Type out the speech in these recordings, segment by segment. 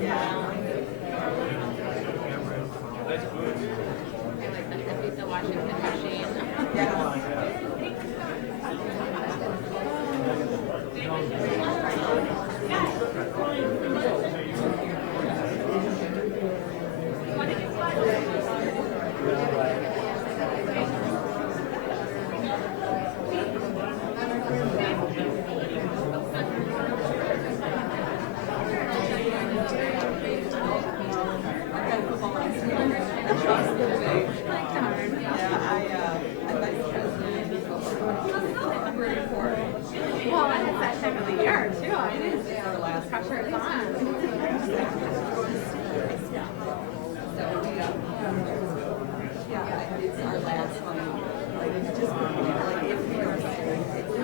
The Washington machine. Well, and it's that time of the year too. It is. Pressure is on. Yeah, it's our last one. Like, it's just like if we were saying it's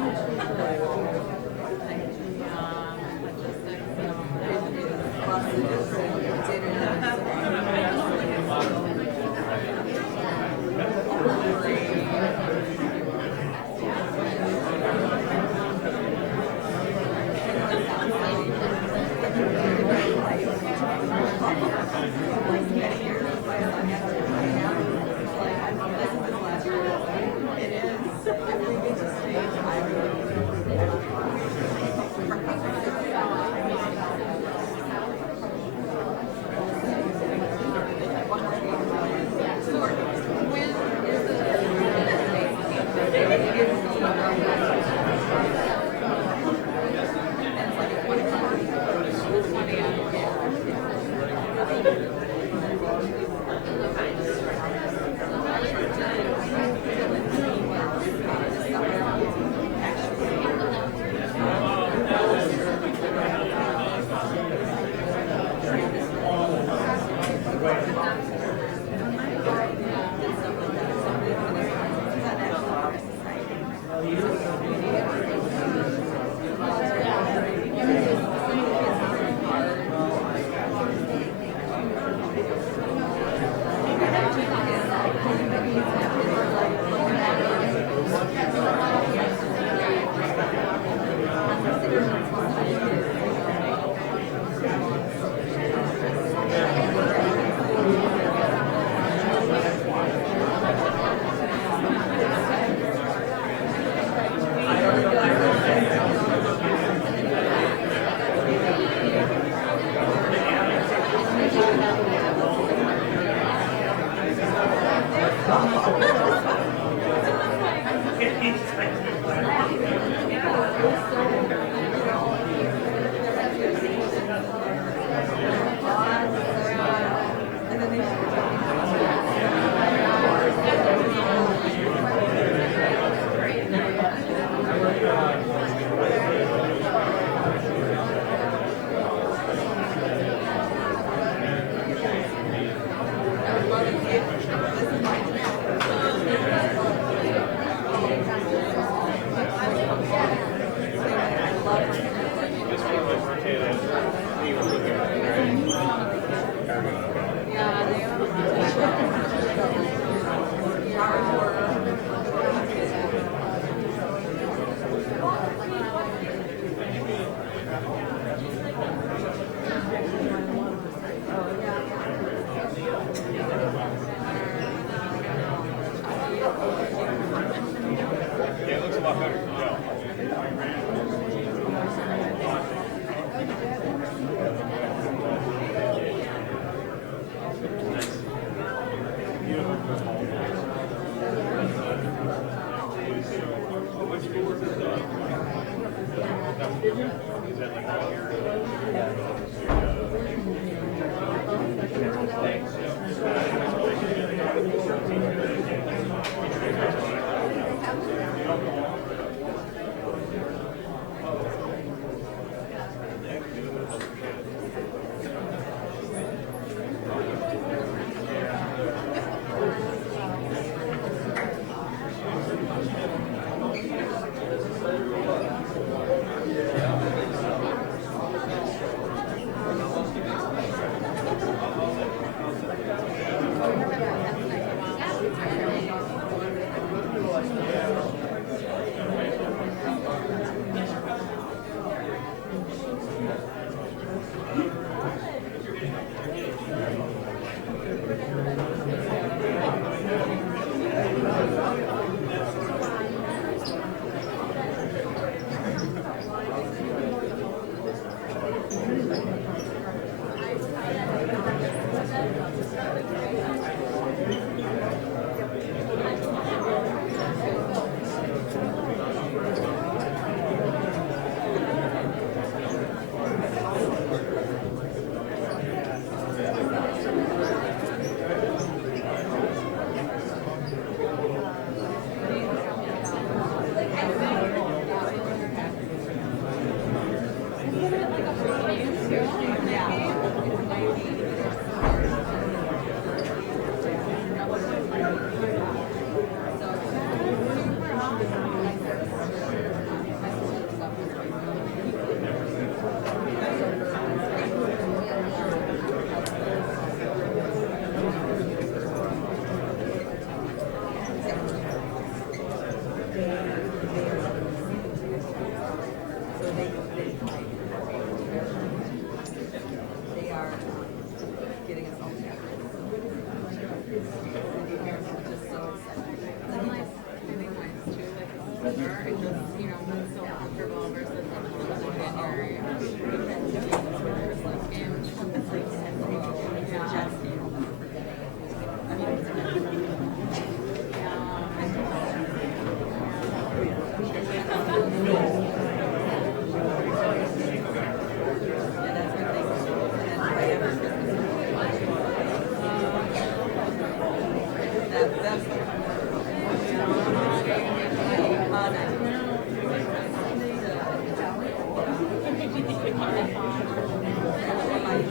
It's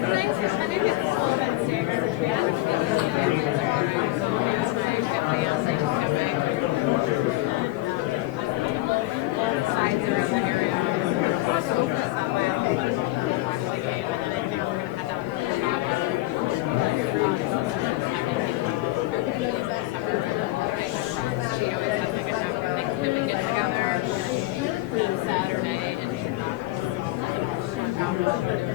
nice. I think it's slow and safe. We have sides around the area. Also, focus on my own, watch the game, and then I think we're gonna head down to the she always has like a Thanksgiving get together on Saturday, and she's not work out.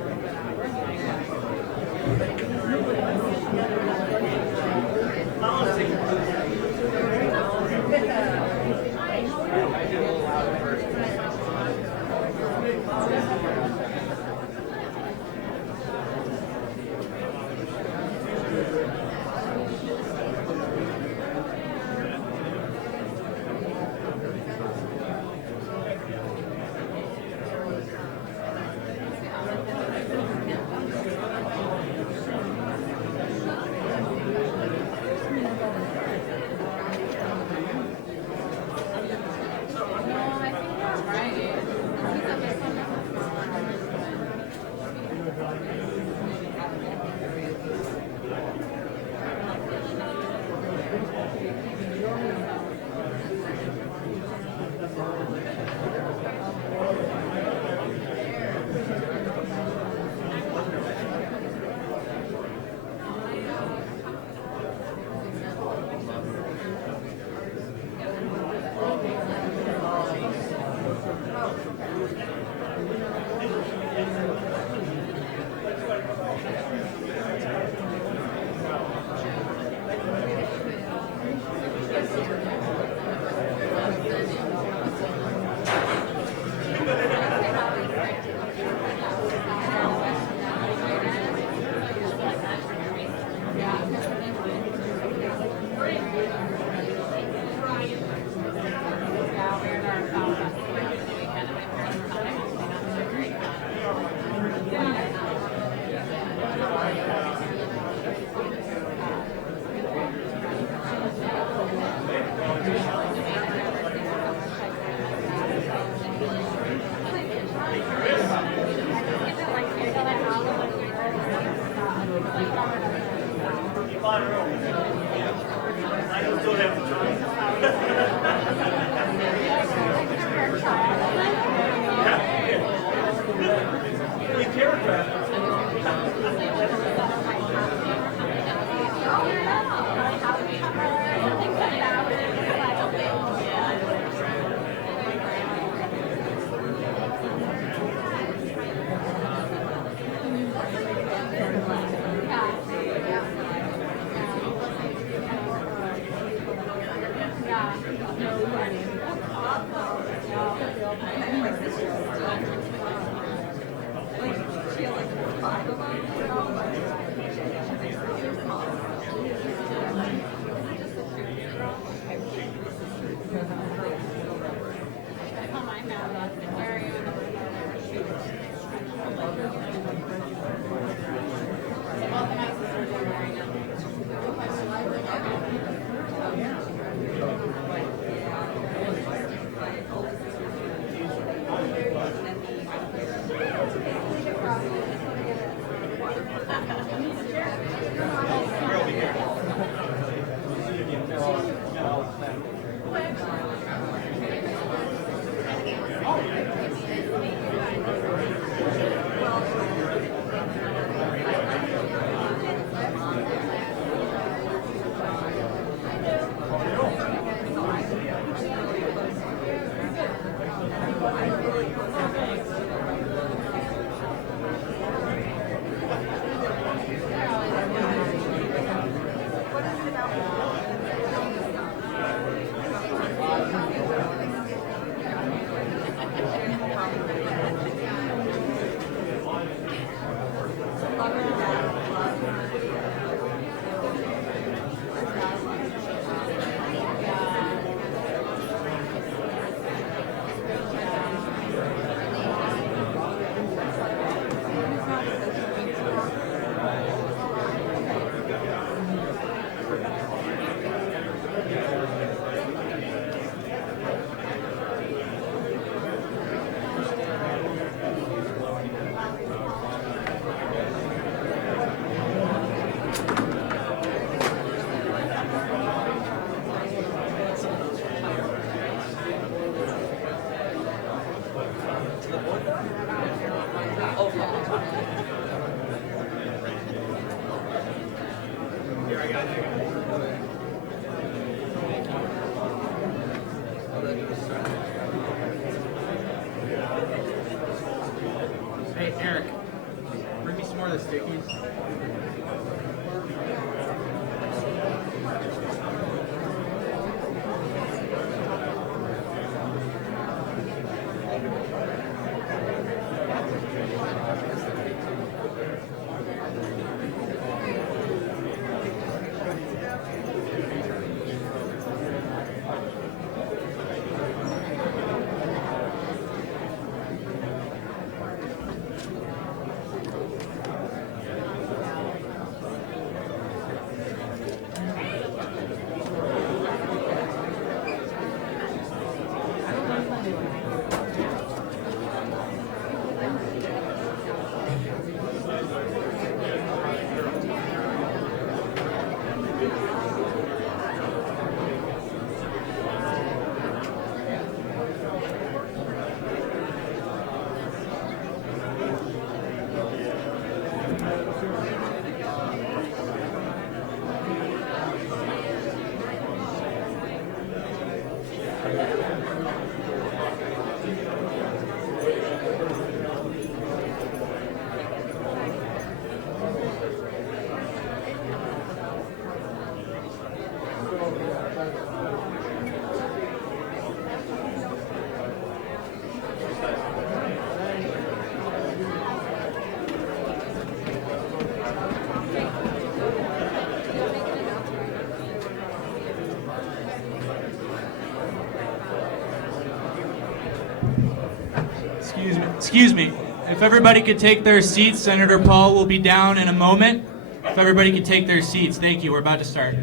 Excuse me. If everybody could take their seats, Senator Paul will be down in a moment. If everybody could take their seats. Thank you. We're about to start.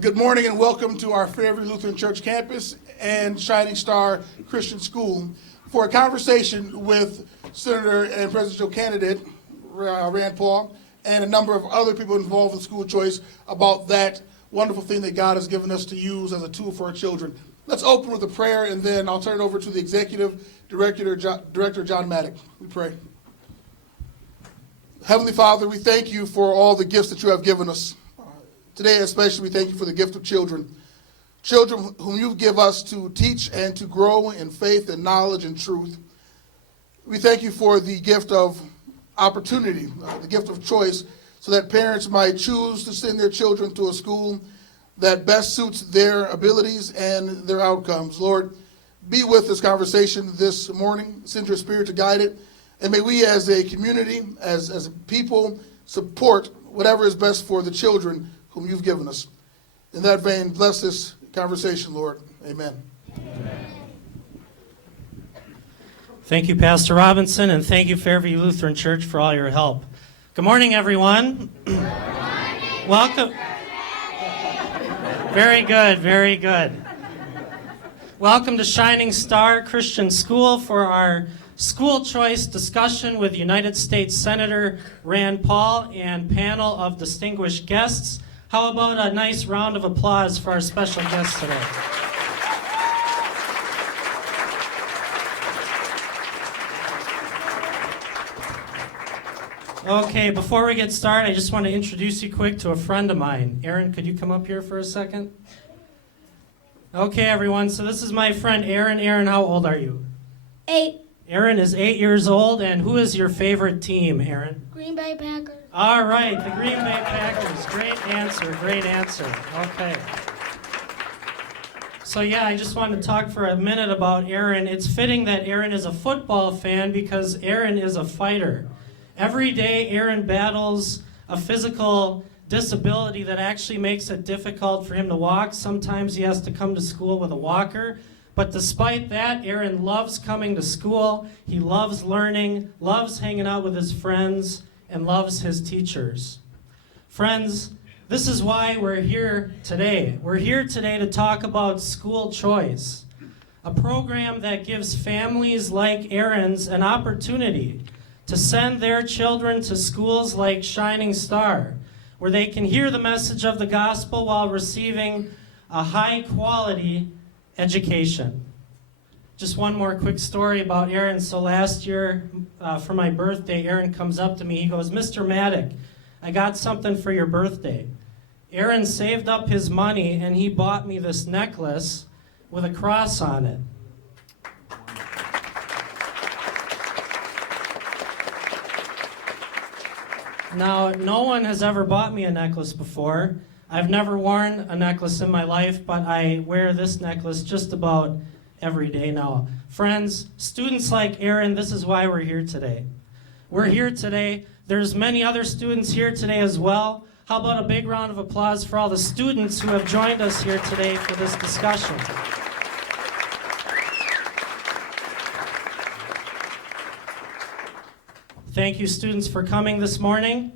Good morning and welcome to our Fairview Lutheran Church campus and Shining Star Christian School for a conversation with Senator and presidential candidate Rand Paul and a number of other people involved with school choice about that wonderful thing that God has given us to use as a tool for our children. Let's open with a prayer and then I'll turn it over to the Executive Director, John Maddock. We pray. Heavenly Father, we thank you for all the gifts that you have given us. Today especially, we thank you for the gift of children. Children whom you give us to teach and to grow in faith and knowledge and truth. We thank you for the gift of opportunity, the gift of choice, so that parents might choose to send their children to a school that best suits their abilities and their outcomes. Lord, be with this conversation this morning. Send your Spirit to guide it. And may we as a community, as a people, support whatever is best for the children whom you've given us. In that vein, bless this conversation, Lord. Amen. Thank you, Pastor Robinson, and thank you, Fairview Lutheran Church, for all your help. Good morning, everyone. Good morning. Welcome. Very good, very good. Welcome to Shining Star Christian School for our school choice discussion with United States Senator Rand Paul and panel of distinguished guests. How about a nice round of applause for our special guests today? Okay, before we get started, I just want to introduce you quick to a friend of mine. Aaron, could you come up here for a second? Okay, everyone, so this is my friend Aaron. Aaron, how old are you? 8. Aaron is 8 years old, and who is your favorite team, Aaron? Green Bay Packers. All right, the Green Bay Packers. Great answer, great answer. Okay. So yeah, I just wanted to talk for a minute about Aaron. It's fitting that Aaron is a football fan because Aaron is a fighter. Every day, Aaron battles a physical disability that actually makes it difficult for him to walk. Sometimes he has to come to school with a walker. But despite that, Aaron loves coming to school. He loves learning, loves hanging out with his friends, and loves his teachers. Friends, this is why we're here today. We're here today to talk about school choice, a program that gives families like Aaron's an opportunity to send their children to schools like Shining Star, where they can hear the message of the gospel while receiving a high-quality education. Just one more quick story about Aaron. So last year, for my birthday, Aaron comes up to me. He goes, "Mr. Maddock, I got something for your birthday." Aaron saved up his money, and he bought me this necklace with a cross on it. Now, no one has ever bought me a necklace before. I've never worn a necklace in my life, but I wear this necklace just about every day now. Friends, students like Aaron, this is why we're here today. We're here today. There's many other students here today as well. How about a big round of applause for all the students who have joined us here today for this discussion. Thank you, students, for coming this morning.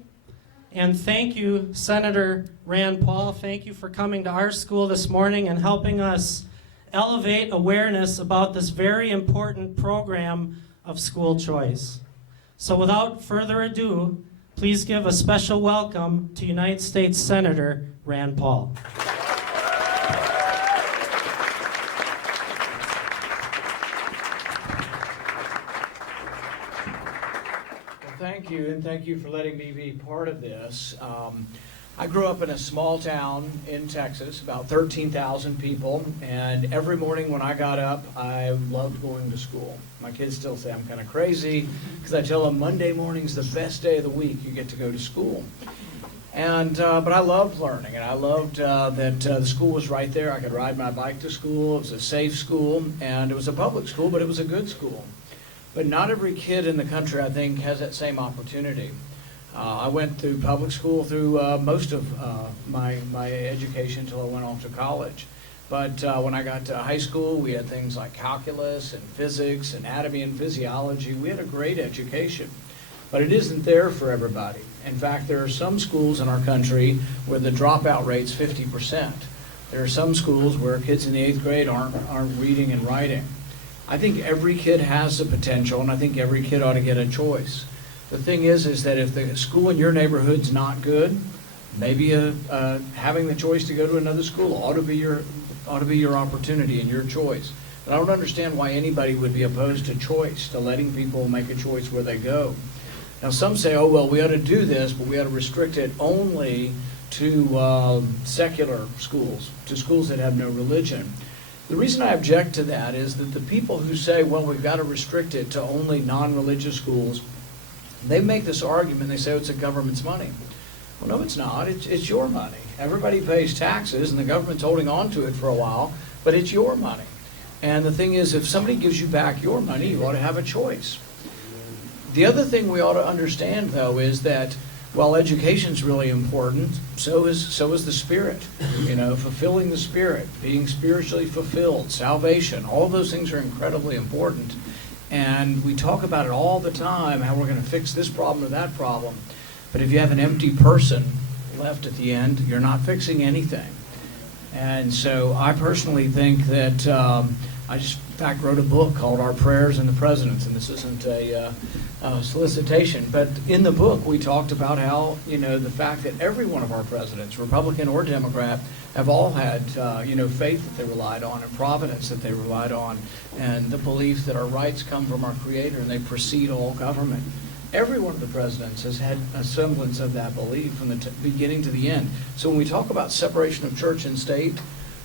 And thank you, Senator Rand Paul. Thank you for coming to our school this morning and helping us elevate awareness about this very important program of school choice. So without further ado, please give a special welcome to United States Senator Rand Paul. Thank you, and thank you for letting me be part of this. I grew up in a small town in Texas, about 13,000 people, and every morning when I got up, I loved going to school. My kids still say I'm kind of crazy, because I tell them Monday morning's the best day of the week. You get to go to school. And but I loved learning, and I loved that the school was right there. I could ride my bike to school. It was a safe school, and it was a public school, but it was a good school. But not every kid in the country, I think, has that same opportunity. I went through public school through most of my education until I went off to college. But when I got to high school, we had things like calculus and physics, anatomy and physiology. We had a great education. But it isn't there for everybody. In fact, there are some schools in our country where the dropout rate's 50%. There are some schools where kids in the 8th grade aren't reading and writing. I think every kid has the potential, and I think every kid ought to get a choice. The thing is that if the school in your neighborhood's not good, maybe having the choice to go to another school ought to be your opportunity and your choice. But I don't understand why anybody would be opposed to choice, to letting people make a choice where they go. Now some say, oh well, we ought to do this, but we ought to restrict it only to secular schools, to schools that have no religion. The reason I object to that is that the people who say, well, we've got to restrict it to only non-religious schools, they make this argument. They say, oh, it's the government's money. Well, no, it's not. It's your money. Everybody pays taxes, and the government's holding on to it for a while, but it's your money. And the thing is, if somebody gives you back your money, you ought to have a choice. The other thing we ought to understand, though, is that while education's really important, so is the spirit. You know, fulfilling the spirit, being spiritually fulfilled, salvation, all those things are incredibly important. And we talk about it all the time, how we're going to fix this problem or that problem. But if you have an empty person left at the end, you're not fixing anything. And so I personally think that I just, in fact, wrote a book called Our Prayers and the Presidents, and this isn't a solicitation, but in the book we talked about how, you know, the fact that every one of our presidents, Republican or Democrat, have all had, faith that they relied on and providence that they relied on, and the belief that our rights come from our Creator and they precede all government. Every one of the presidents has had a semblance of that belief from the beginning to the end. So when we talk about separation of church and state,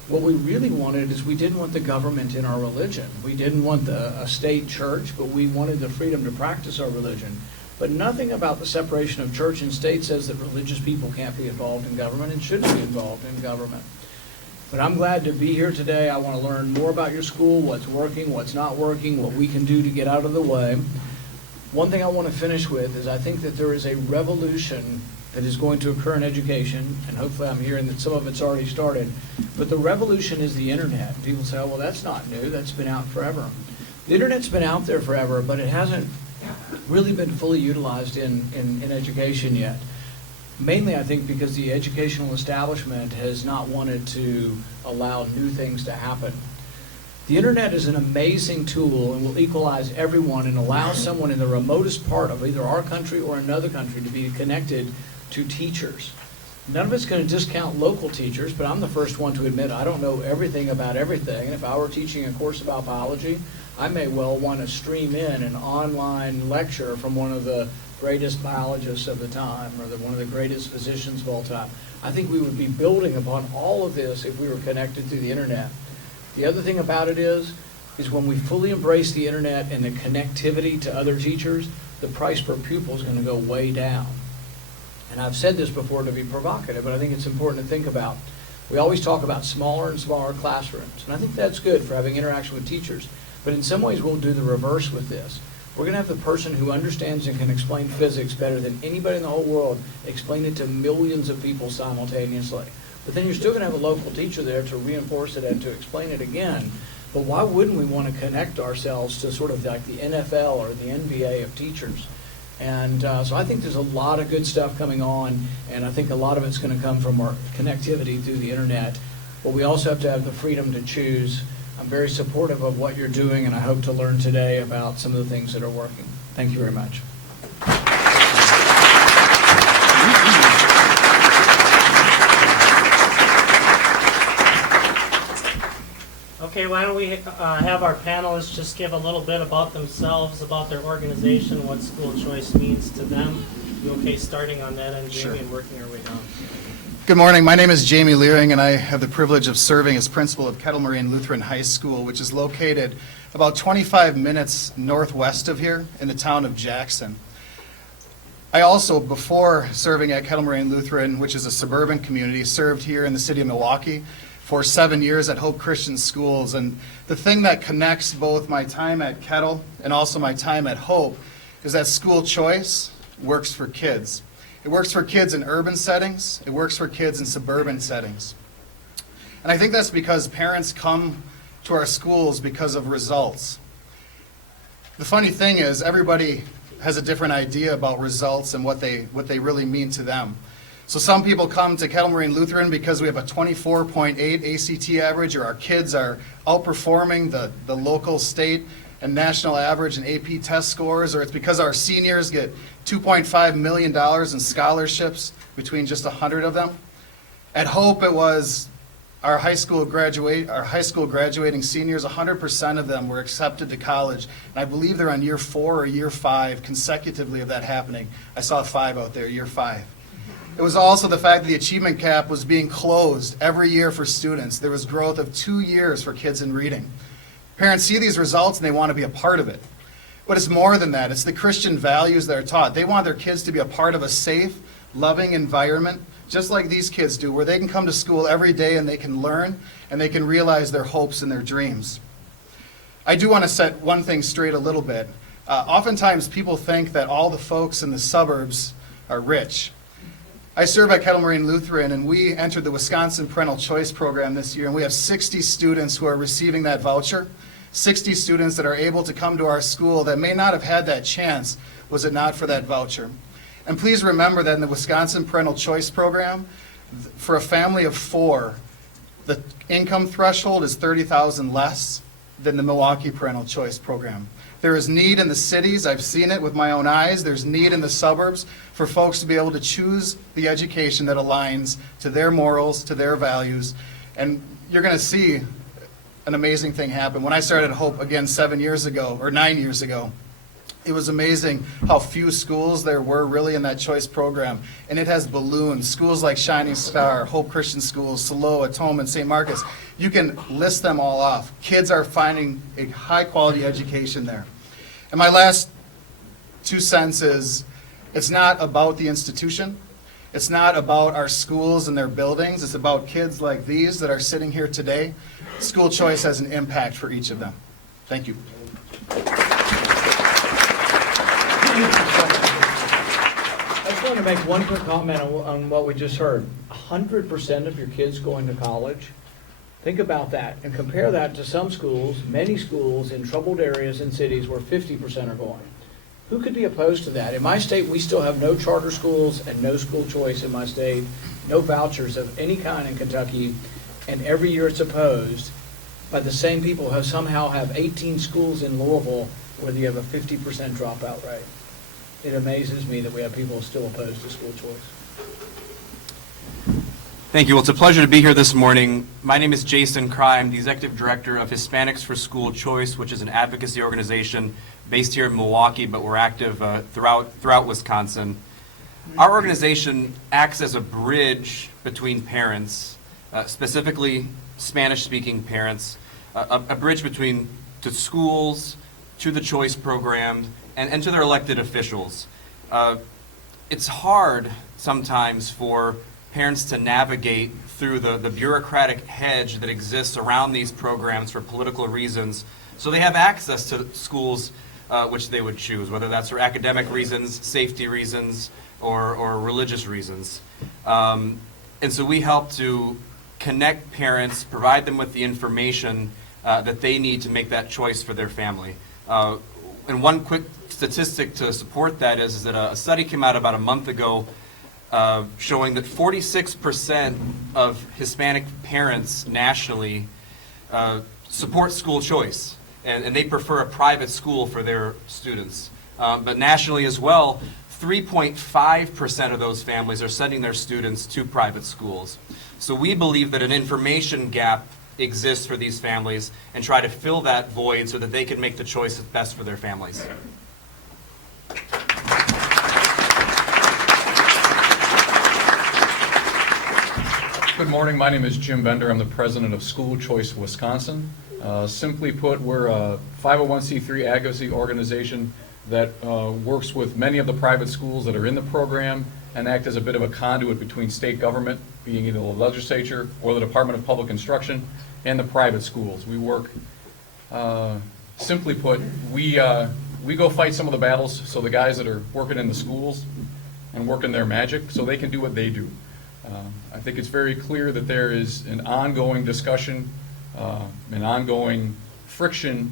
what we really wanted is we didn't want the government in our religion. We didn't want a state church, but we wanted the freedom to practice our religion. But nothing about the separation of church and state says that religious people can't be involved in government and shouldn't be involved in government. But I'm glad to be here today. I want to learn more about your school, what's working, what's not working, what we can do to get out of the way. One thing I want to finish with is I think that there is a revolution that is going to occur in education, and hopefully I'm hearing that some of it's already started. But the revolution is the internet. People say, oh, well, that's not new. That's been out forever. The internet's been out there forever, but it hasn't really been fully utilized in education yet. Mainly, I think, because the educational establishment has not wanted to allow new things to happen. The internet is an amazing tool and will equalize everyone and allow someone in the remotest part of either our country or another country to be connected to teachers. None of it's going to discount local teachers, but I'm the first one to admit I don't know everything about everything. And if I were teaching a course about biology, I may well want to stream in an online lecture from one of the greatest biologists of the time or one of the greatest physicians of all time. I think we would be building upon all of this if we were connected through the internet. The other thing about it is when we fully embrace the internet and the connectivity to other teachers, the price per pupil is going to go way down. And I've said this before to be provocative, but I think it's important to think about. We always talk about smaller and smaller classrooms, and I think that's good for having interaction with teachers. But in some ways, we'll do the reverse with this. We're going to have the person who understands and can explain physics better than anybody in the whole world explain it to millions of people simultaneously. But then you're still going to have a local teacher there to reinforce it and to explain it again. But why wouldn't we want to connect ourselves to sort of like the NFL or the NBA of teachers? And so I think there's a lot of good stuff coming on, and I think a lot of it's going to come from our connectivity through the internet. But we also have to have the freedom to choose. I'm very supportive of what you're doing, and I hope to learn today about some of the things that are working. Thank you very much. Okay, why don't we have our panelists just give a little bit about themselves, about their organization, what school choice means to them. You okay starting on that end, Jamie, Sure. and working our way down? Good morning. My name is Jamie Leering, and I have the privilege of serving as principal of Kettle Moraine Lutheran High School, which is located about 25 minutes northwest of here in the town of Jackson. I also, before serving at Kettle Moraine Lutheran, which is a suburban community, served here in the city of Milwaukee for 7 years at Hope Christian Schools. And the thing that connects both my time at Kettle and also my time at Hope is that school choice works for kids. It works for kids in urban settings. It works for kids in suburban settings. And I think that's because parents come to our schools because of results. The funny thing is everybody has a different idea about results and what they really mean to them. So some people come to Kettle Moraine Lutheran because we have a 24.8 ACT average, or our kids are outperforming the local, state, and national average in AP test scores, or it's because our seniors get $2.5 million in scholarships between just 100 of them. At Hope, it was our high school graduating seniors, 100% of them were accepted to college. And I believe they're on year 4 or year 5 consecutively of that happening. I saw 5 out there, year 5. It was also the fact that the achievement gap was being closed every year for students. There was growth of 2 years for kids in reading. Parents see these results and they want to be a part of it. But it's more than that. It's the Christian values that are taught. They want their kids to be a part of a safe, loving environment, just like these kids do, where they can come to school every day and they can learn and they can realize their hopes and their dreams. I do want to set one thing straight a little bit. Oftentimes people think that all the folks in the suburbs are rich. I serve at Kettle Moraine Lutheran, and we entered the Wisconsin Parental Choice Program this year, and we have 60 students who are receiving that voucher, 60 students that are able to come to our school that may not have had that chance was it not for that voucher. And please remember that in the Wisconsin Parental Choice Program, for a family of 4, the income threshold is $30,000 less than the Milwaukee Parental Choice Program. There is need in the cities. I've seen it with my own eyes. There's need in the suburbs for folks to be able to choose the education that aligns to their morals, to their values. And you're going to see an amazing thing happen. When I started at Hope, again, 9 years ago, it was amazing how few schools there were really in that choice program. And it has ballooned. Schools like Shining Star, Hope Christian Schools, Siloa, Tome, and St. Marcus. You can list them all off. Kids are finding a high-quality education there. And my last 2 cents is, it's not about the institution. It's not about our schools and their buildings. It's about kids like these that are sitting here today. School choice has an impact for each of them. Thank you. I just want to make one quick comment on what we just heard. 100% of your kids going to college. Think about that and compare that to some schools, many schools in troubled areas and cities where 50% are going. Who could be opposed to that? In my state, we still have no charter schools and no school choice in my state, no vouchers of any kind in Kentucky, and every year it's opposed. by the same people who somehow have 18 schools in Louisville where you have a 50% dropout rate. It amazes me that we have people still opposed to school choice. Thank you. Well, it's a pleasure to be here this morning. My name is Jason Cry. I'm the Executive Director of Hispanics for School Choice, which is an advocacy organization based here in Milwaukee, but we're active throughout Wisconsin. Our organization acts as a bridge between parents, specifically Spanish-speaking parents, a bridge between to schools, to the choice program, and to their elected officials. It's hard sometimes for parents to navigate through the bureaucratic hedge that exists around these programs for political reasons, so they have access to schools which they would choose, whether that's for academic reasons, safety reasons, or religious reasons. And so we help to connect parents, provide them with the information that they need to make that choice for their family. And one quick statistic to support that is that a study came out about a month ago showing that 46% of Hispanic parents nationally support school choice, and they prefer a private school for their students. But nationally as well, 3.5% of those families are sending their students to private schools. So we believe that an information gap exists for these families and try to fill that void so that they can make the choice that's best for their families. Good morning. My name is Jim Bender. I'm the president of School Choice Wisconsin. Simply put, we're a 501c3 advocacy organization that works with many of the private schools that are in the program and act as a bit of a conduit between state government, being either the legislature or the Department of Public Instruction, and the private schools. We work, simply put, we go fight some of the battles so the guys that are working in the schools and working their magic so they can do what they do. I think it's very clear that there is an ongoing discussion, an ongoing friction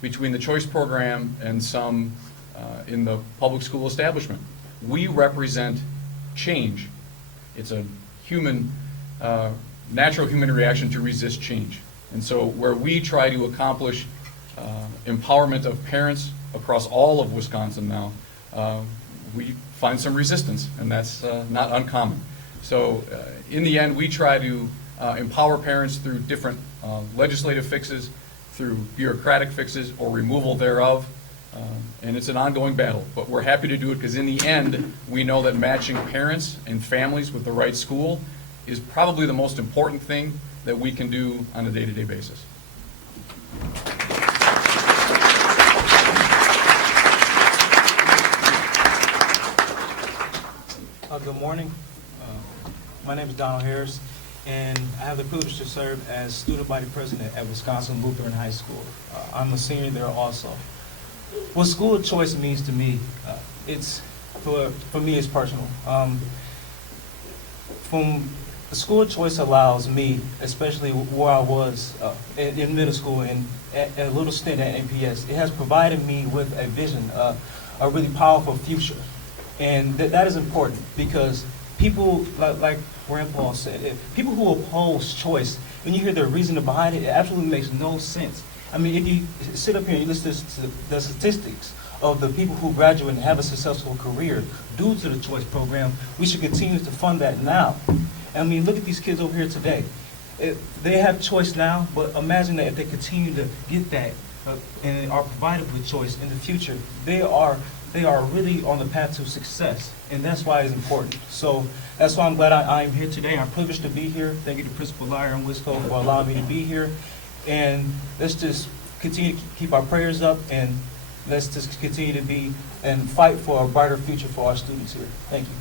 between the choice program and some in the public school establishment. We represent change. It's a human, natural human reaction to resist change. And so where we try to accomplish empowerment of parents across all of Wisconsin now, we find some resistance, and that's not uncommon. So in the end, we try to empower parents through different legislative fixes, through bureaucratic fixes or removal thereof, and it's an ongoing battle. But we're happy to do it because in the end, we know that matching parents and families with the right school is probably the most important thing that we can do on a day-to-day basis. Good morning. My name is Donald Harris, and I have the privilege to serve as student body president at Wisconsin Lutheran High School. I'm a senior there also. What school choice means to me, it's for me, it's personal. From school choice allows me, especially where I was in middle school and a little stint at NPS, it has provided me with a vision, a really powerful future. And that is important because people, like Grandpa said, people who oppose choice, when you hear the reasoning behind it, it absolutely makes no sense. I mean, if you sit up here and you listen to the statistics of the people who graduate and have a successful career due to the choice program, we should continue to fund that now. I mean, look at these kids over here today. They have choice now, but imagine that if they continue to get that and are provided with choice in the future, they are really on the path to success, and that's why it's important. So that's why I'm glad I am here today. I'm privileged to be here. Thank you to Principal Lyer and Wisco for allowing me to be here. And let's just continue to keep our prayers up, and let's just continue to be and fight for a brighter future for our students here. Thank you.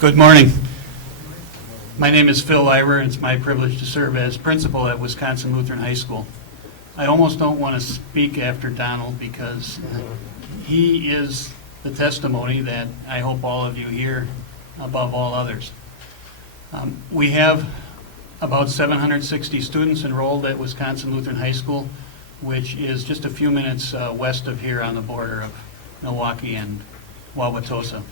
Good morning. My name is Phil Lyrer, and it's my privilege to serve as principal at Wisconsin Lutheran High School. I almost don't want to speak after Donald because he is the testimony that I hope all of you hear above all others. We have about 760 students enrolled at Wisconsin Lutheran High School. which is just a few minutes west of here on the border of Milwaukee and Wauwatosa.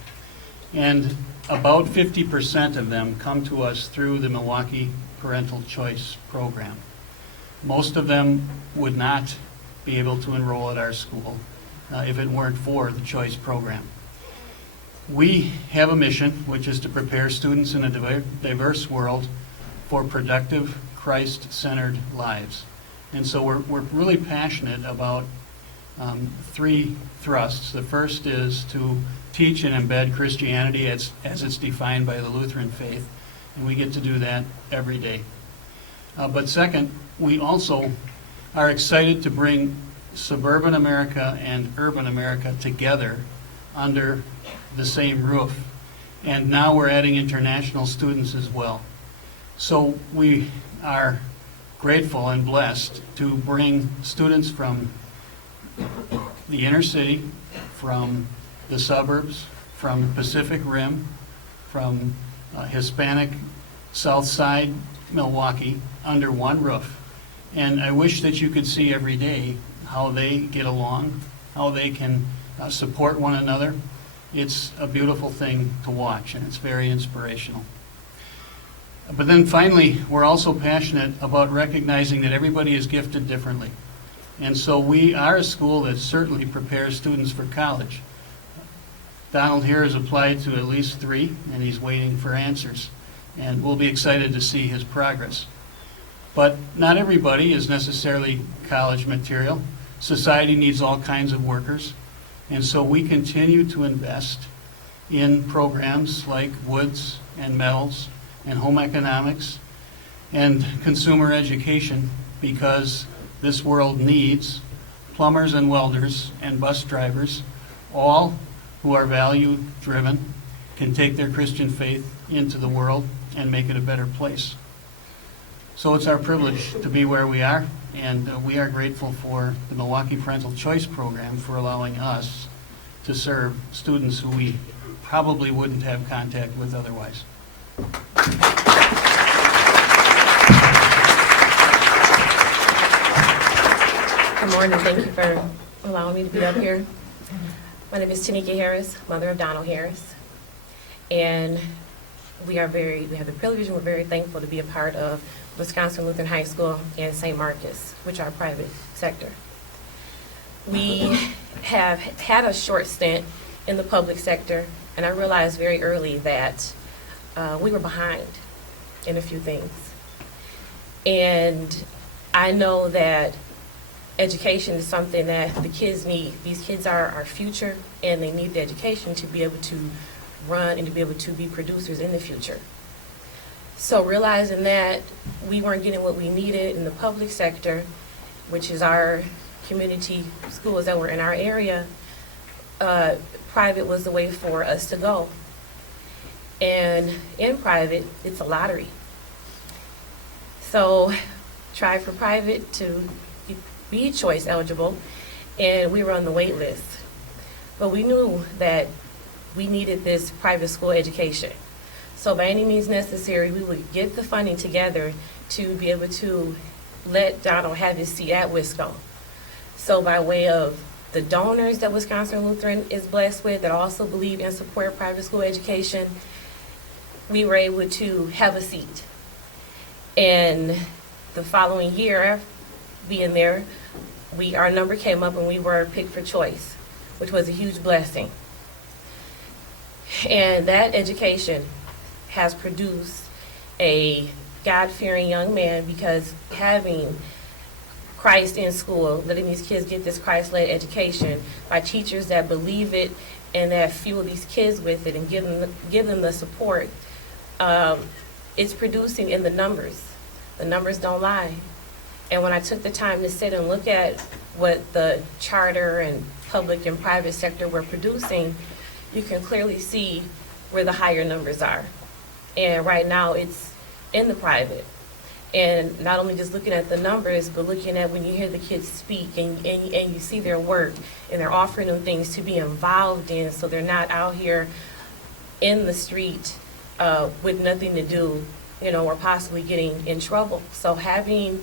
And about 50% of them come to us through the Milwaukee Parental Choice Program. Most of them would not be able to enroll at our school if it weren't for the Choice Program. We have a mission, which is to prepare students in a diverse world for productive, Christ-centered lives. And so we're really passionate about three thrusts. The first is to teach and embed Christianity as it's defined by the Lutheran faith, and we get to do that every day. But second, we also are excited to bring suburban America and urban America together under the same roof. And now we're adding international students as well. So we are grateful and blessed to bring students from the inner city, from the suburbs, from Pacific Rim, from Hispanic South Side Milwaukee under one roof. And I wish that you could see every day how they get along, how they can support one another. It's a beautiful thing to watch, and it's very inspirational. But then finally, we're also passionate about recognizing that everybody is gifted differently. And so we are a school that certainly prepares students for college. Donald here has applied to at least 3, and he's waiting for answers. And we'll be excited to see his progress. But not everybody is necessarily college material. Society needs all kinds of workers. And so we continue to invest in programs like Woods and Metals and home economics and consumer education, because this world needs plumbers and welders and bus drivers, all who are value-driven, can take their Christian faith into the world and make it a better place. So it's our privilege to be where we are, and we are grateful for the Milwaukee Parental Choice Program for allowing us to serve students who we probably wouldn't have contact with otherwise. Good morning. Thank you for allowing me to be up here. My name is Tanika Harris, mother of Donald Harris, and we have the privilege and we're very thankful to be a part of Wisconsin Lutheran High School and St. Marcus, which are private sector. We have had a short stint in the public sector, and I realized very early that we were behind in a few things. And I know that education is something that the kids need. These kids are our future, and they need the education to be able to run and to be able to be producers in the future. So realizing that we weren't getting what we needed in the public sector, which is our community schools that were in our area, private was the way for us to go. And in private, it's a lottery. So tried for private to be choice eligible, and we were on the wait list. But we knew that we needed this private school education. So by any means necessary, we would get the funding together to be able to let Donald have his seat at Wisco. So by way of the donors that Wisconsin Lutheran is blessed with that also believe and support private school education, we were able to have a seat. And the following year, being there, our number came up and we were picked for choice, which was a huge blessing. And that education has produced a God-fearing young man, because having Christ in school, letting these kids get this Christ-led education by teachers that believe it and that fuel these kids with it and give them the support, it's producing in the numbers. The numbers don't lie. And when I took the time to sit and look at what the charter and public and private sector were producing, you can clearly see where the higher numbers are. And right now it's in the private. And not only just looking at the numbers, but looking at when you hear the kids speak and you see their work and they're offering them things to be involved in, so they're not out here in the street with nothing to do, or possibly getting in trouble. So having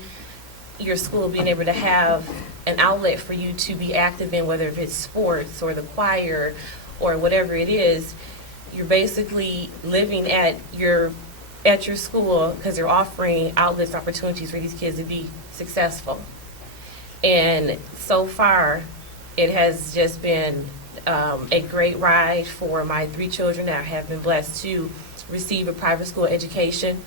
your school being able to have an outlet for you to be active in, whether if it's sports or the choir or whatever it is. You're basically living at your school because they're offering outlets, opportunities for these kids to be successful. And so far, it has just been a great ride for my 3 children that have been blessed to receive a private school education.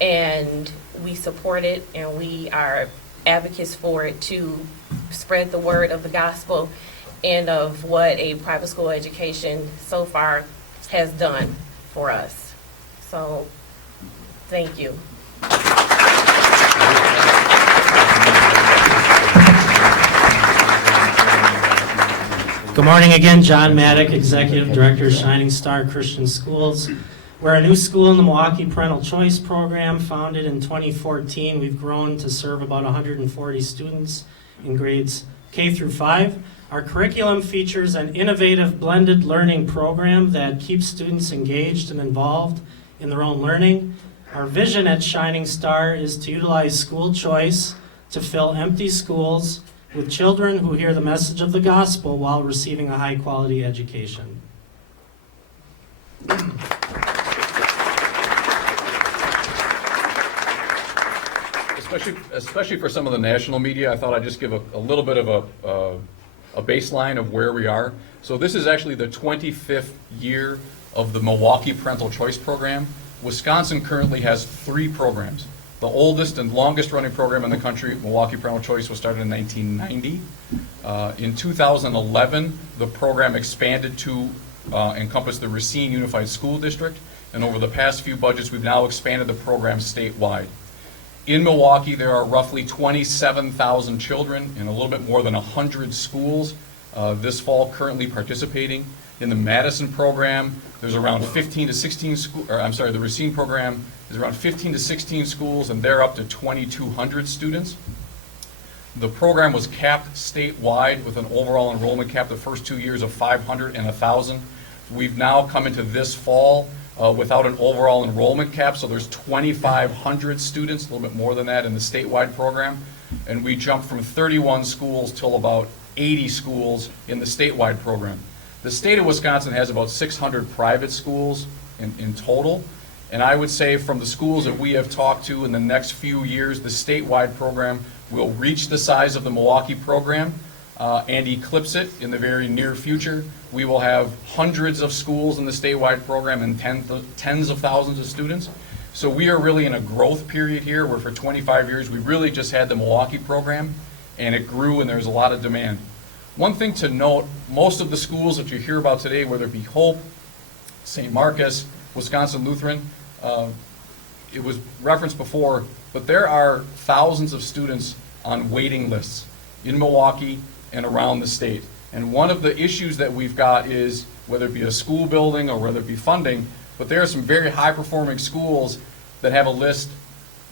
And we support it, and we are advocates for it to spread the word of the gospel and of what a private school education so far has done for us. So, thank you. Good morning again, John Maddock, Executive Director, Shining Star Christian Schools. We're a new school in the Milwaukee Parental Choice Program, founded in 2014. We've grown to serve about 140 students in grades K through 5. Our curriculum features an innovative blended learning program that keeps students engaged and involved in their own learning. Our vision at Shining Star is to utilize school choice to fill empty schools with children who hear the message of the gospel while receiving a high-quality education. Especially for some of the national media, I thought I'd just give a little bit of a baseline of where we are. So this is actually the 25th year of the Milwaukee Parental Choice Program. Wisconsin currently has 3 programs. The oldest and longest running program in the country, Milwaukee Parental Choice, was started in 1990. In 2011, the program expanded to encompass the Racine Unified School District, and over the past few budgets, we've now expanded the program statewide. In Milwaukee, there are roughly 27,000 children in a little bit more than 100 schools this fall currently participating. In the Madison program, there's around 15 to 16 schools, the Racine program is around 15 to 16 schools, and they're up to 2,200 students. The program was capped statewide with an overall enrollment cap the first 2 years of 500 and 1,000. We've now come into this fall without an overall enrollment cap, so there's 2,500 students, a little bit more than that in the statewide program, and we jumped from 31 schools till about 80 schools in the statewide program. The state of Wisconsin has about 600 private schools in total, and I would say from the schools that we have talked to in the next few years, the statewide program will reach the size of the Milwaukee program and eclipse it in the very near future. We will have hundreds of schools in the statewide program and tens of thousands of students. So we are really in a growth period here where for 25 years we really just had the Milwaukee program, and it grew and there's a lot of demand. One thing to note, most of the schools that you hear about today, whether it be Hope, St. Marcus, Wisconsin Lutheran, it was referenced before, but there are thousands of students on waiting lists in Milwaukee and around the state. And one of the issues that we've got is, whether it be a school building or whether it be funding, but there are some very high-performing schools that have a list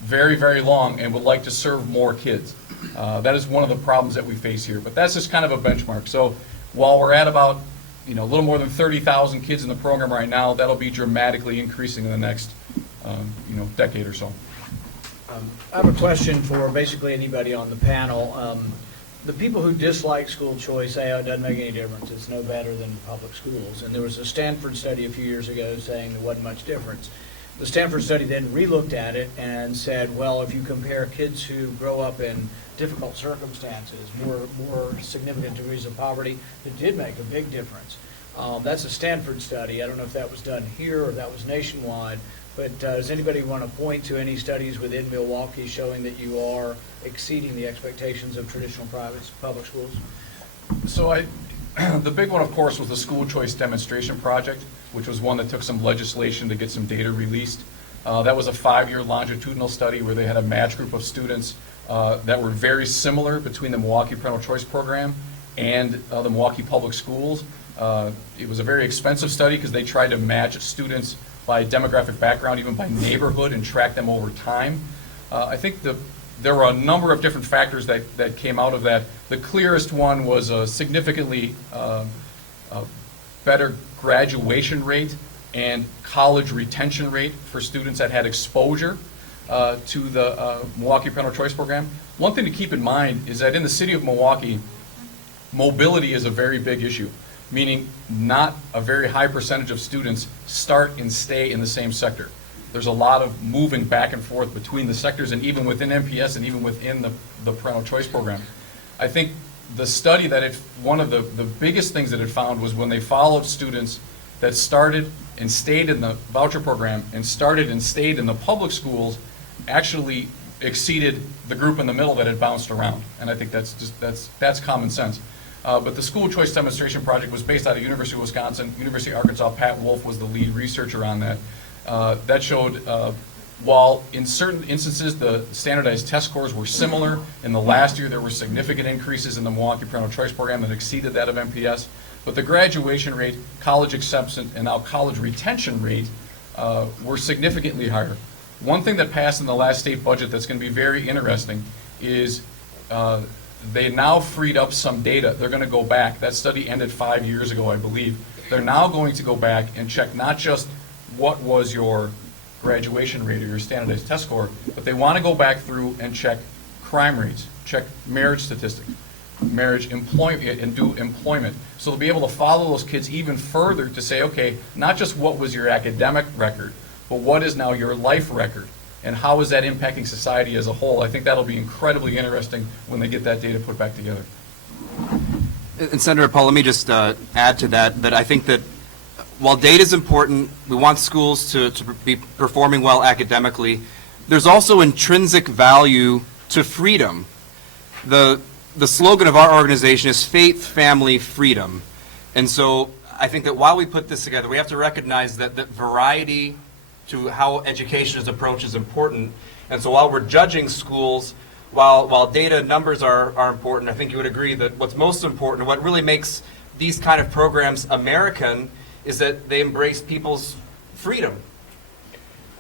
very, very long and would like to serve more kids. That is one of the problems that we face here. But that's just kind of a benchmark. So while we're at about a little more than 30,000 kids in the program right now, that'll be dramatically increasing in the next decade or so. I have a question for basically anybody on the panel. The people who dislike school choice say, oh, it doesn't make any difference. It's no better than public schools. And there was a Stanford study a few years ago saying there wasn't much difference. The Stanford study then re-looked at it and said, well, if you compare kids who grow up in difficult circumstances, more significant degrees of poverty, it did make a big difference. That's a Stanford study. I don't know if that was done here or that was nationwide, but does anybody want to point to any studies within Milwaukee showing that you are exceeding the expectations of traditional public schools? So the big one, of course, was the school choice demonstration project, which was one that took some legislation to get some data released. That was a 5-year longitudinal study where they had a match group of students that were very similar between the Milwaukee Parental Choice Program and the Milwaukee Public Schools. It was a very expensive study because they tried to match students by demographic background, even by neighborhood, and track them over time. I think there were a number of different factors that came out of that. The clearest one was a significantly better graduation rate and college retention rate for students that had exposure to the Milwaukee Parental Choice Program. One thing to keep in mind is that in the city of Milwaukee, mobility is a very big issue, meaning not a very high percentage of students start and stay in the same sector. There's a lot of moving back and forth between the sectors and even within MPS and even within the Parental Choice Program. I think the study that one of the biggest things that it found was when they followed students that started and stayed in the voucher program and started and stayed in the public schools actually exceeded the group in the middle that had bounced around. And I think that's common sense. But the school choice demonstration project was based out of University of Wisconsin, University of Arkansas. Pat Wolf was the lead researcher on that. That showed while in certain instances the standardized test scores were similar, in the last year there were significant increases in the Milwaukee Parental Choice Program that exceeded that of MPS. But the graduation rate, college acceptance, and now college retention rate were significantly higher. One thing that passed in the last state budget that's going to be very interesting is they now freed up some data. They're going to go back. That study ended 5 years ago, I believe. They're now going to go back and check not just what was your graduation rate or your standardized test score, but they want to go back through and check crime rates, check marriage statistics, marriage employment, and do employment. So they'll be able to follow those kids even further to say, okay, not just what was your academic record, but what is now your life record, and how is that impacting society as a whole? I think that'll be incredibly interesting when they get that data put back together. And Senator Paul, let me just add to that I think that while data is important, we want schools to be performing well academically, there's also intrinsic value to freedom. The slogan of our organization is faith, family, freedom. And so I think that while we put this together, we have to recognize that variety to how education is approached is important. And so while we're judging schools, while data numbers are important, I think you would agree that what's most important, what really makes these kind of programs American, is that they embrace people's freedom.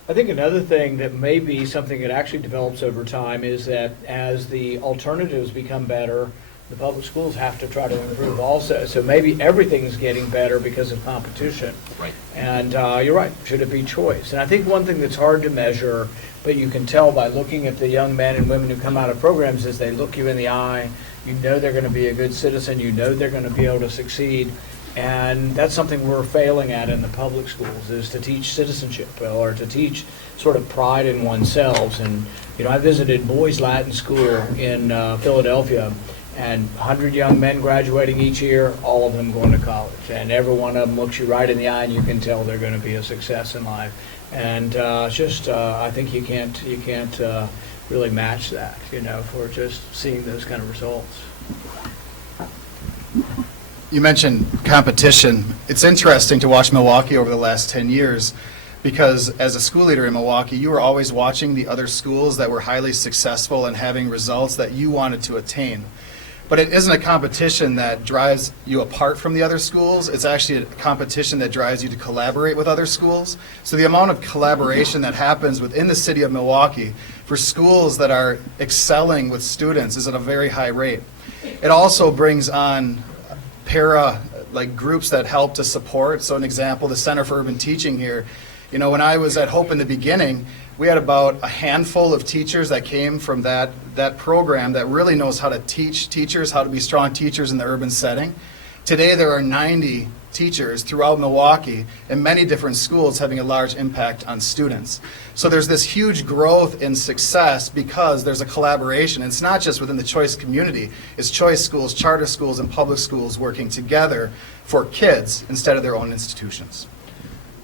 I think another thing that may be something that actually develops over time is that as the alternatives become better, the public schools have to try to improve also. So maybe everything's getting better because of competition. Right. And you're right, should it be choice? And I think one thing that's hard to measure, but you can tell by looking at the young men and women who come out of programs, is they look you in the eye, you know they're going to be a good citizen, you know they're going to be able to succeed. And that's something we're failing at in the public schools, is to teach citizenship or to teach sort of pride in oneself. And, you know, I visited Boys Latin School in Philadelphia, and 100 young men graduating each year, all of them going to college. And every one of them looks you right in the eye, and you can tell they're going to be a success in life. And I think you can't really match that, you know, for just seeing those kind of results. You mentioned competition. It's interesting to watch Milwaukee over the last 10 years because as a school leader in Milwaukee, you were always watching the other schools that were highly successful and having results that you wanted to attain. But it isn't a competition that drives you apart from the other schools. It's actually a competition that drives you to collaborate with other schools. So the amount of collaboration that happens within the city of Milwaukee for schools that are excelling with students is at a very high rate. It also brings on groups that help to support. So an example, the Center for Urban Teaching here. You know, when I was at Hope in the beginning, we had about a handful of teachers that came from that program that really knows how to teach teachers, how to be strong teachers in the urban setting. Today there are 90 teachers throughout Milwaukee in many different schools having a large impact on students. So there's this huge growth in success because there's a collaboration. It's not just within the choice community, it's choice schools, charter schools, and public schools working together for kids instead of their own institutions.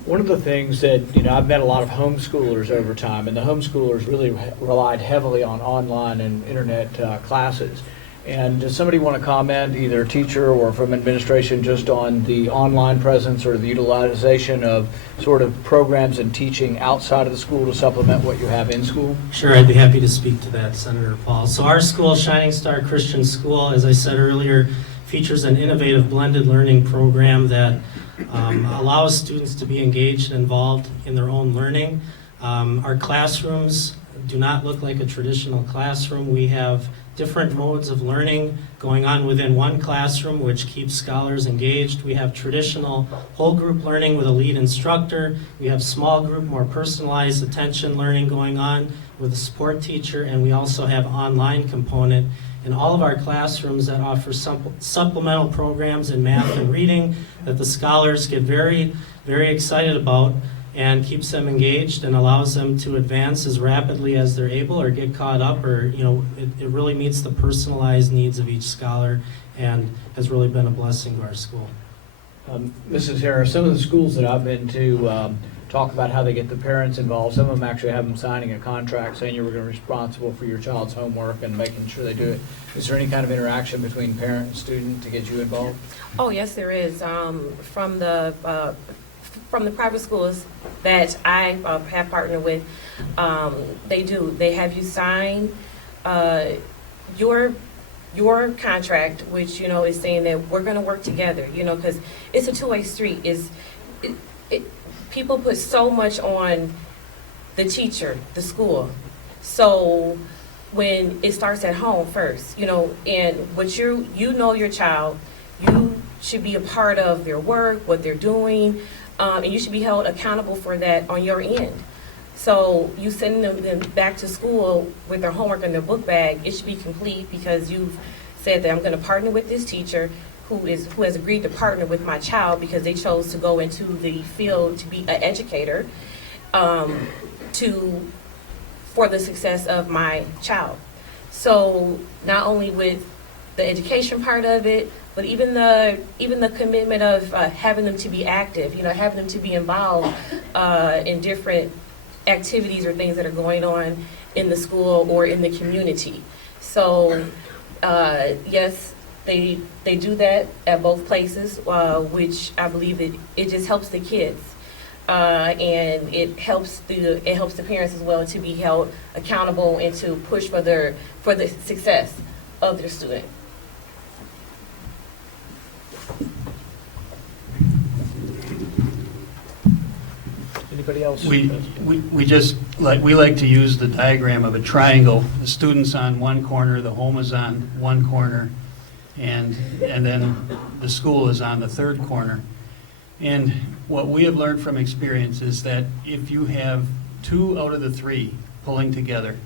One of the things that, you know, I've met a lot of homeschoolers over time, and the homeschoolers really relied heavily on online and internet classes. And does somebody want to comment, either a teacher or from administration, just on the online presence or the utilization of sort of programs and teaching outside of the school to supplement what you have in school? Sure, I'd be happy to speak to that, Senator Paul. So our school, Shining Star Christian School, as I said earlier, features an innovative blended learning program that allows students to be engaged and involved in their own learning. Our classrooms do not look like a traditional classroom. We have different modes of learning going on within one classroom, which keeps scholars engaged. We have traditional whole group learning with a lead instructor. We have small group, more personalized attention learning going on with a support teacher, and we also have online component in all of our classrooms that offer supplemental programs in math and reading that the scholars get very, very excited about, and keeps them engaged and allows them to advance as rapidly as they're able or get caught up, or it really meets the personalized needs of each scholar and has really been a blessing to our school. Mrs. Harris, some of the schools that I've been to talk about how they get the parents involved. Some of them actually have them signing a contract saying you're going to be responsible for your child's homework and making sure they do it. Is there any kind of interaction between parent and student to get you involved? Oh, yes, there is. From the private schools that I have partnered with, they do. They have you sign your contract, which is saying that we're going to work together. Because it's a two-way street. People put so much on the teacher, the school. So when it starts at home first, and what you know your child, you should be a part of their work, what they're doing. And you should be held accountable for that on your end. So you sending them back to school with their homework in their book bag, it should be complete because you've said that I'm going to partner with this teacher who has agreed to partner with my child because they chose to go into the field to be an educator for the success of my child. So not only with the education part of it, but even the commitment of having them to be active, having them to be involved in different activities or things that are going on in the school or in the community. So yes, they do that at both places, which I believe it just helps the kids. And it helps the parents as well to be held accountable and to push for the success of their student. Anybody else? We like to use the diagram of a triangle. The student's on one corner, the home is on one corner, and then the school is on the third corner. And what we have learned from experience is that if you have 2 out of the 3 pulling together,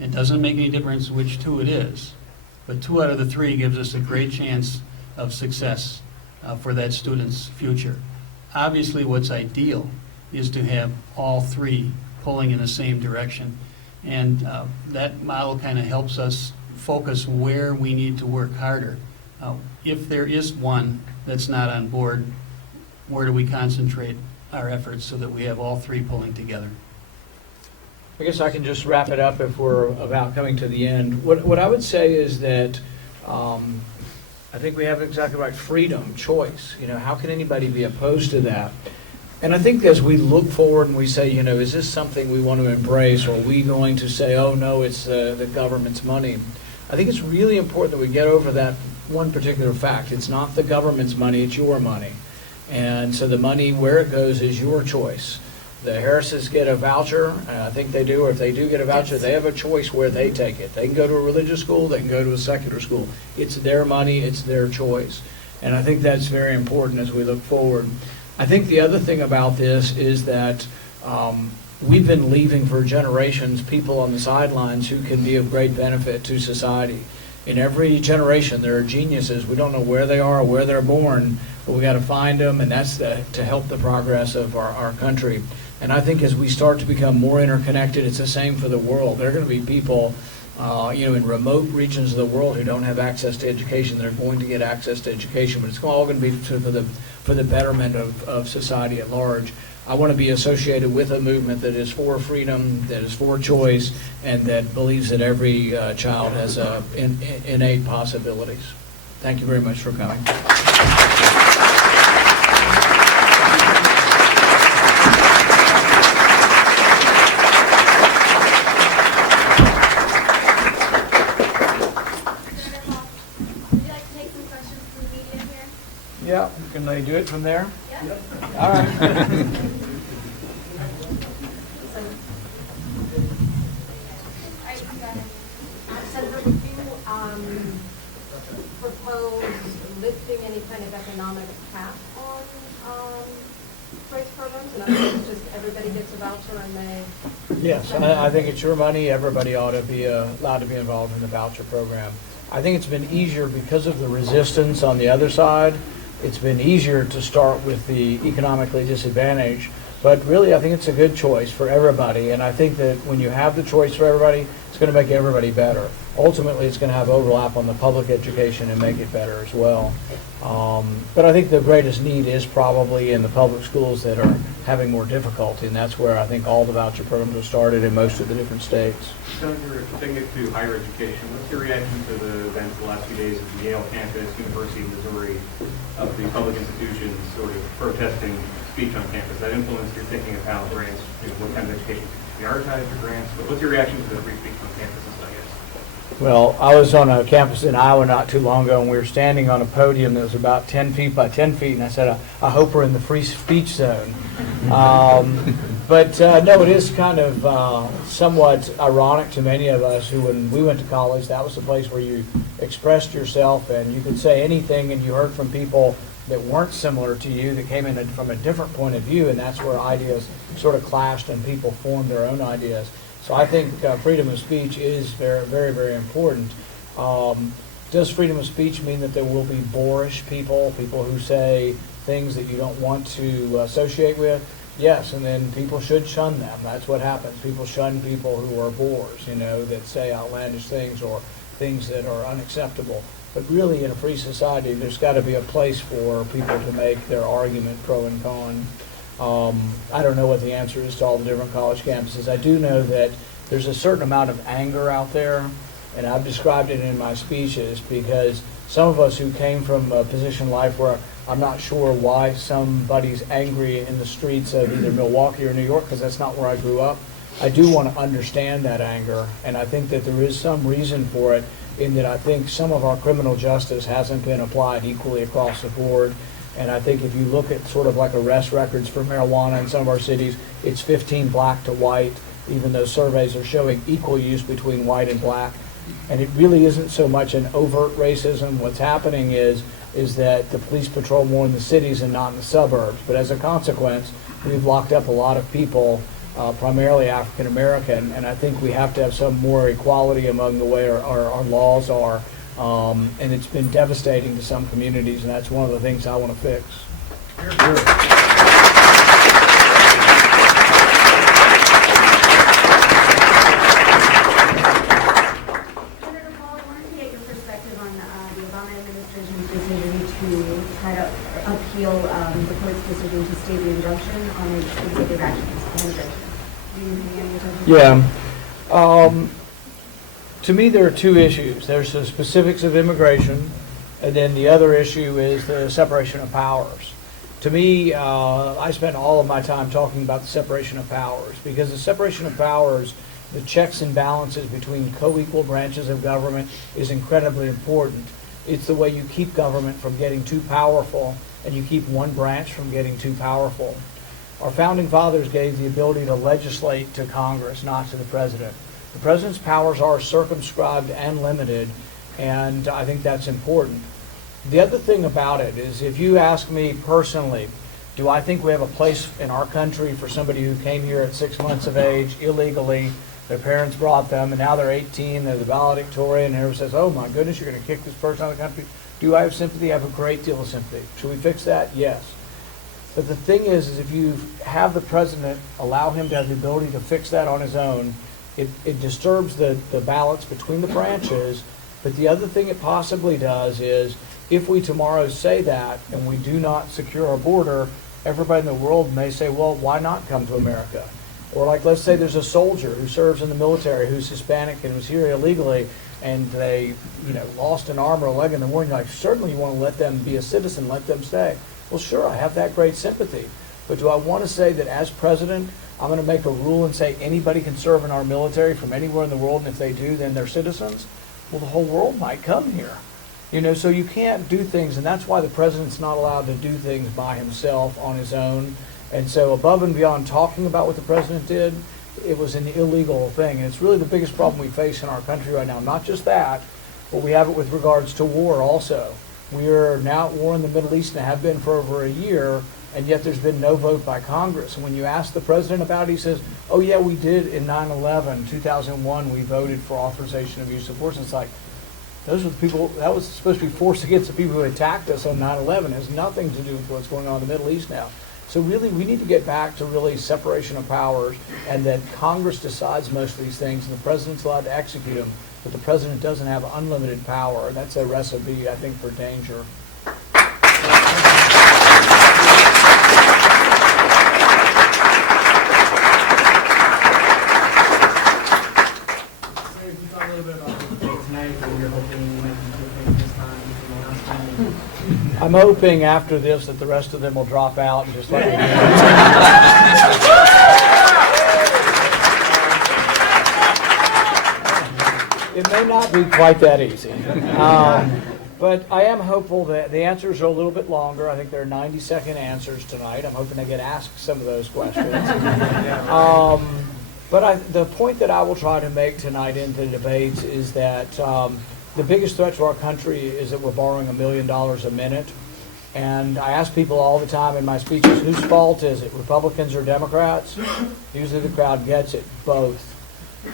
it doesn't make any difference which 2 it is, but 2 out of the 3 gives us a great chance of success for that student's future. Obviously, what's ideal is to have all 3 pulling in the same direction. And that model kind of helps us focus where we need to work harder. If there is one that's not on board, where do we concentrate our efforts so that we have all 3 pulling together? I guess I can just wrap it up if we're about coming to the end. What I would say is that I think we have exactly right, freedom, choice. How can anybody be opposed to that? And I think as we look forward and we say, is this something we want to embrace, or are we going to say, oh no, it's the government's money? I think it's really important that we get over that one particular fact. It's not the government's money, it's your money. And so the money, where it goes, is your choice. The Harrises get a voucher, and I think they do, or if they do get a voucher, they have a choice where they take it. They can go to a religious school, they can go to a secular school. It's their money, it's their choice. And I think that's very important as we look forward. I think the other thing about this is that we've been leaving for generations people on the sidelines who can be of great benefit to society. In every generation, there are geniuses. We don't know where they are or where they're born, but we got to find them, and that's to help the progress of our country. And I think as we start to become more interconnected, it's the same for the world. There are going to be people in remote regions of the world who don't have access to education. They're going to get access to education, but it's all going to be for the betterment of society at large. I want to be associated with a movement that is for freedom, that is for choice, and that believes that every child has innate possibilities. Thank you very much for coming. Yeah, can they do it from there? Yep. All right. Senator, do you kind of economic cap on choice programs? In other words, just everybody gets a voucher and they... Yes, I think it's your money. Everybody ought to be allowed to be involved in the voucher program. I think it's been easier because of the resistance on the other side. It's been easier to start with the economically disadvantaged. But really, I think it's a good choice for everybody. And I think that when you have the choice for everybody, it's going to make everybody better. Ultimately, it's going to have overlap on the public education and make it better as well. But I think the greatest need is probably in the public schools that are having more difficulty, and that's where I think all the voucher programs are started in most of the different states. Senator, taking it to higher education, what's your reaction to the events the last few days at the Yale campus, University of Missouri, of the public institutions sort of protesting speech on campus? That influenced your thinking of how grants, what kind of education should be prioritized or grants? But what's your reaction to the free speech on campus and stuff? Well, I was on a campus in Iowa not too long ago, and we were standing on a podium that was about 10 feet by 10 feet, and I said, I hope we're in the free speech zone. But no, it is kind of somewhat ironic to many of us who, when we went to college, that was the place where you expressed yourself, and you could say anything, and you heard from people that weren't similar to you, that came in from a different point of view, and that's where ideas sort of clashed and people formed their own ideas. So I think freedom of speech is very, very, very important. Does freedom of speech mean that there will be boorish people who say things that you don't want to associate with? Yes, and then people should shun them. That's what happens. People shun people who are bores, that say outlandish things or things that are unacceptable. But really, in a free society, there's got to be a place for people to make their argument pro and con. I don't know what the answer is to all the different college campuses. I do know that there's a certain amount of anger out there, and I've described it in my speeches, because some of us who came from a position in life where I'm not sure why somebody's angry in the streets of either Milwaukee or New York, because that's not where I grew up. I do want to understand that anger, and I think that there is some reason for it, in that I think some of our criminal justice hasn't been applied equally across the board. And I think if you look at sort of like arrest records for marijuana in some of our cities, it's 15 black to white, even though surveys are showing equal use between white and black. And it really isn't so much an overt racism. What's happening is that the police patrol more in the cities and not in the suburbs. But as a consequence, we've locked up a lot of people, primarily African American, and I think we have to have some more equality among the way our laws are. And it's been devastating to some communities, and that's one of the things I want to fix. Senator Paul, I wanted to get your perspective on the Obama administration's decision to try to appeal the court's decision to stay the injunction on the executive actions on immigration. Do you pay any attention? Yeah. To me, there are two issues. There's the specifics of immigration, and then the other issue is the separation of powers. To me, I spend all of my time talking about the separation of powers, because the separation of powers, the checks and balances between co-equal branches of government, is incredibly important. It's the way you keep government from getting too powerful, and you keep one branch from getting too powerful. Our founding fathers gave the ability to legislate to Congress, not to the president. The president's powers are circumscribed and limited, and I think that's important. The other thing about it is, if you ask me personally, do I think we have a place in our country for somebody who came here at 6 months of age illegally, their parents brought them, and now they're 18, they're the valedictorian, and everyone says, oh my goodness, you're going to kick this person out of the country? Do I have sympathy? I have a great deal of sympathy. Should we fix that? Yes. But the thing is if you have the president allow him to have the ability to fix that on his own, it disturbs the balance between the branches. But the other thing it possibly does is, if we tomorrow say that and we do not secure our border, everybody in the world may say, well, why not come to America? Or like, let's say there's a soldier who serves in the military who's Hispanic and was here illegally, and they lost an arm or a leg in the war, and you're like, certainly you want to let them be a citizen, let them stay. Well, sure, I have that great sympathy. But do I want to say that as president, I'm going to make a rule and say anybody can serve in our military from anywhere in the world, and if they do, then they're citizens? Well, the whole world might come here. So you can't do things, and that's why the president's not allowed to do things by himself on his own. And so above and beyond talking about what the president did, it was an illegal thing. And it's really the biggest problem we face in our country right now. Not just that, but we have it with regards to war also. We are now at war in the Middle East and have been for over a year, and yet there's been no vote by Congress. And when you ask the president about it, he says, oh yeah, we did in 9/11, 2001, we voted for authorization of use of force. And it's like, those were the people, that was supposed to be forced against the people who attacked us on 9/11. It has nothing to do with what's going on in the Middle East now. So really, we need to get back to really separation of powers, and that Congress decides most of these things, and the president's allowed to execute them, but the president doesn't have unlimited power. And that's a recipe, I think, for danger. I'm hoping after this that the rest of them will drop out and just let me do it. It may not be quite that easy. But I am hopeful that the answers are a little bit longer. I think there are 90-second answers tonight. I'm hoping I get asked some of those questions. But the point that I will try to make tonight in the debates is that the biggest threat to our country is that we're borrowing $1 million a minute. And I ask people all the time in my speeches, whose fault is it, Republicans or Democrats? Usually the crowd gets it, both.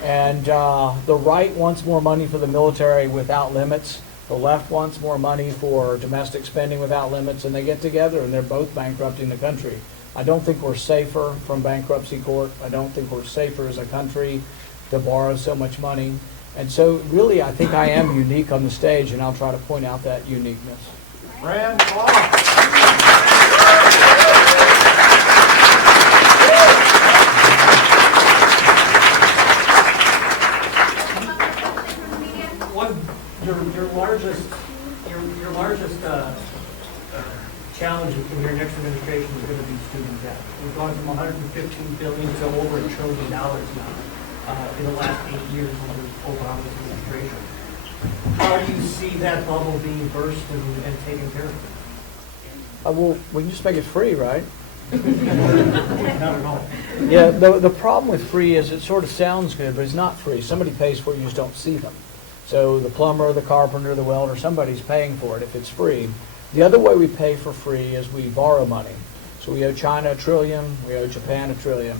And the right wants more money for the military without limits. The left wants more money for domestic spending without limits, and they get together and they're both bankrupting the country. I don't think we're safer from bankruptcy court. I don't think we're safer as a country to borrow so much money. And so really, I think I am unique on the stage, and I'll try to point out that uniqueness. Rand, your largest challenge in your next administration is going to be student debt. We've gone from $115 billion to over $1 trillion now in the last 8 years under Obama's administration. How do you see that bubble being burst and taken care of? Well, we can just make it free, right? Not at all. Yeah, the problem with free is it sort of sounds good, but it's not free. Somebody pays for it, you just don't see them. So the plumber, the carpenter, the welder, somebody's paying for it if it's free. The other way we pay for free is we borrow money. So we owe China $1 trillion, we owe Japan $1 trillion.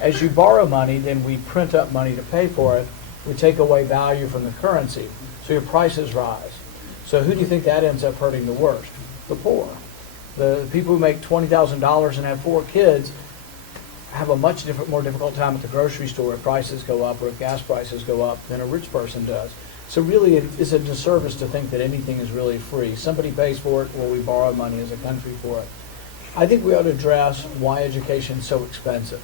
As you borrow money, then we print up money to pay for it. We take away value from the currency. So your prices rise. So who do you think that ends up hurting the worst? The poor. The people who make $20,000 and have 4 kids have a much more difficult time at the grocery store if prices go up or if gas prices go up than a rich person does. So really it is a disservice to think that anything is really free. Somebody pays for it, or we borrow money as a country for it. I think we ought to address why education is so expensive.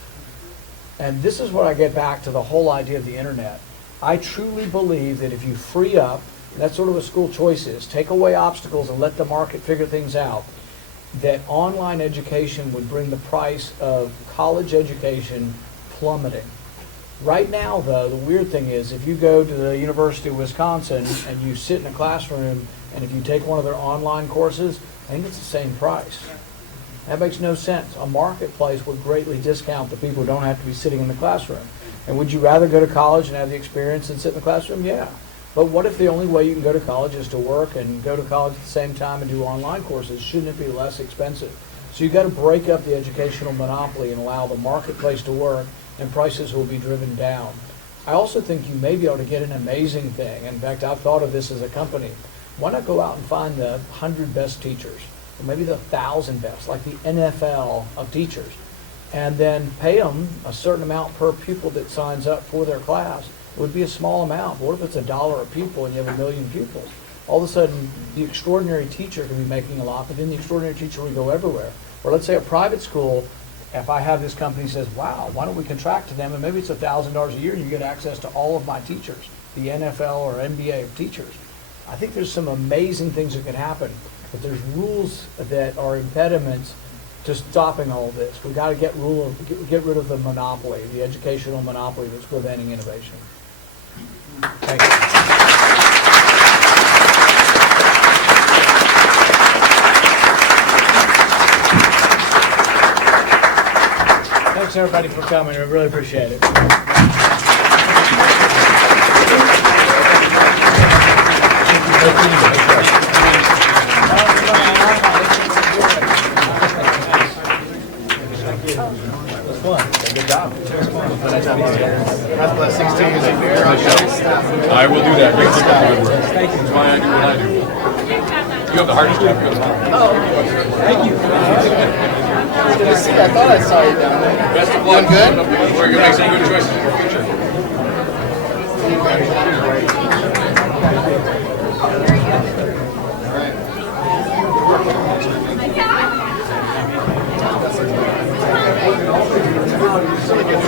And this is where I get back to the whole idea of the internet. I truly believe that if you free up, and that's sort of what school choice is, take away obstacles and let the market figure things out, that online education would bring the price of college education plummeting. Right now, though, the weird thing is if you go to the University of Wisconsin and you sit in a classroom and if you take one of their online courses, I think it's the same price. That makes no sense. A marketplace would greatly discount the people who don't have to be sitting in the classroom. And would you rather go to college and have the experience than sit in the classroom? Yeah. But what if the only way you can go to college is to work and go to college at the same time and do online courses? Shouldn't it be less expensive? So you've got to break up the educational monopoly and allow the marketplace to work, and prices will be driven down. I also think you may be able to get an amazing thing. In fact, I've thought of this as a company. Why not go out and find the 100 best teachers, or maybe the 1,000 best, like the NFL of teachers, and then pay them a certain amount per pupil that signs up for their class. It would be a small amount. But what if it's $1 a pupil and you have 1 million pupils? All of a sudden, the extraordinary teacher can be making a lot, but then the extraordinary teacher would go everywhere. Or let's say a private school, if I have this company says, wow, why don't we contract to them, and maybe it's $1,000 a year and you get access to all of my teachers, the NFL or NBA of teachers. I think there's some amazing things that can happen, but there's rules that are impediments to stopping all of this. We've got to get rid of the monopoly, the educational monopoly that's preventing innovation. Thank you. Thanks everybody for coming. I really appreciate it. Good job. God bless. 16 years of your I will do that. Great stuff. Good work. Thank you. That's why I do what I do. You have the hardest job. Oh, thank you. Good to see you. I thought I saw you down there. Best of luck. Doing good? We're going to make some good choices in the future. Really good